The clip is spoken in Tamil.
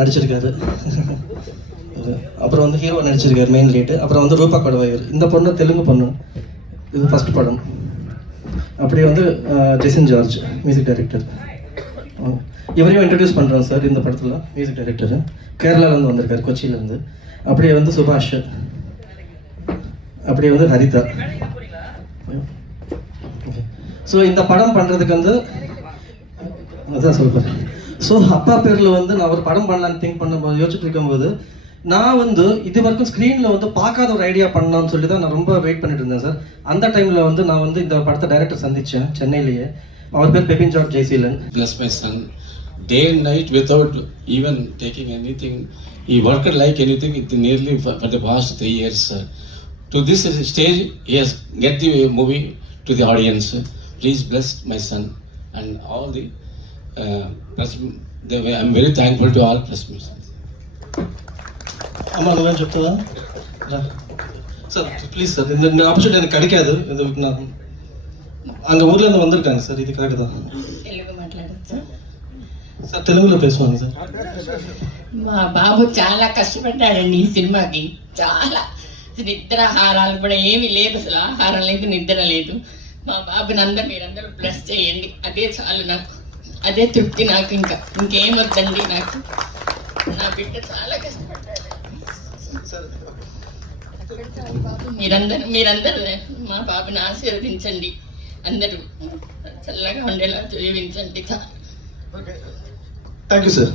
நடிச்சிருக்காரு. அப்புறம் வந்து ஹீரோ நடிச்சிருக்காரு மெயின் லீடு. அப்புறம் வந்து ரூபா கடவாயூர், இந்த பொண்ணு தெலுங்கு பொண்ணு, இது ஃபர்ஸ்ட் படம். அப்படியே வந்து ஜெசின் ஜார்ஜ் மியூசிக் டைரக்டர். இவரையும் இன்ட்ரடியூஸ் பண்ணுறோம் சார் இந்த படத்தில். மியூசிக் டைரக்டர் கேரளாவிலேருந்து வந்திருக்காரு, கொச்சியிலேருந்து. அப்படியே வந்து சுபாஷ், அப்படியே வந்து ஹரிதா. ஸோ இந்த படம் பண்ணுறதுக்கு வந்து அதான் சொல்கிறேன். ஸோ அப்பா பேரில் வந்து நான் ஒரு படம் பண்ணலான்னு திங்க் பண்ண யோசிச்சுட்டு இருக்கும்போது, நான் வந்து இது வரைக்கும் ஸ்க்ரீனில் வந்து பார்க்காத ஒரு ஐடியா பண்ணலாம்னு சொல்லி தான் நான் ரொம்ப வெயிட் பண்ணிட்டு இருந்தேன் சார். அந்த டைமில் வந்து நான் வந்து இந்த படத்தை டைரக்டர் சந்தித்தேன் சென்னையிலேயே. அவர் பேர் Bebin George Jeyaseelan. Bless my son. Day and night without even taking anything. He worked like anything nearly for the past 3 years. To this stage, he has get the movie to the audience. Please bless my son and all the press. I'm very thankful to all press media. అమ్మా నువ్వేం చెప్తావా సార్? ప్లీజ్ సార్, இந்த ஆப்பர்ச்சுனிட்டி எனக்கு கிடைக்காது. இது நான் அங்கே ஊர்லேருந்து வந்திருக்காங்க சார், இதுக்காக தான். తెలుగు మాట్లాడచ్చు సార్ తెలుగులో పేసువాங்க సార్. మా బాబు చాలా కష్టపడ్డాడండి ఈ సినిమాకి. చాలా నిద్ర ఆహారాలు కూడా ఏమీ లేదు, అసలు ఆహారం లేదు, నిద్ర లేదు. మా బాబుని మీరందరూ బ్లెస్ చేయండి, అదే చాలు నాకు, అదే తృప్తి నాకు. ఇంకేం వద్దండి నాకు. నా బిడ్డ చాలా కష్టపడ్డాడు. మీరందరూ మా బాబుని ఆశీర్వదించండి, అందరూ చల్లగా ఉండేలా జీవించండి. Thank you sir.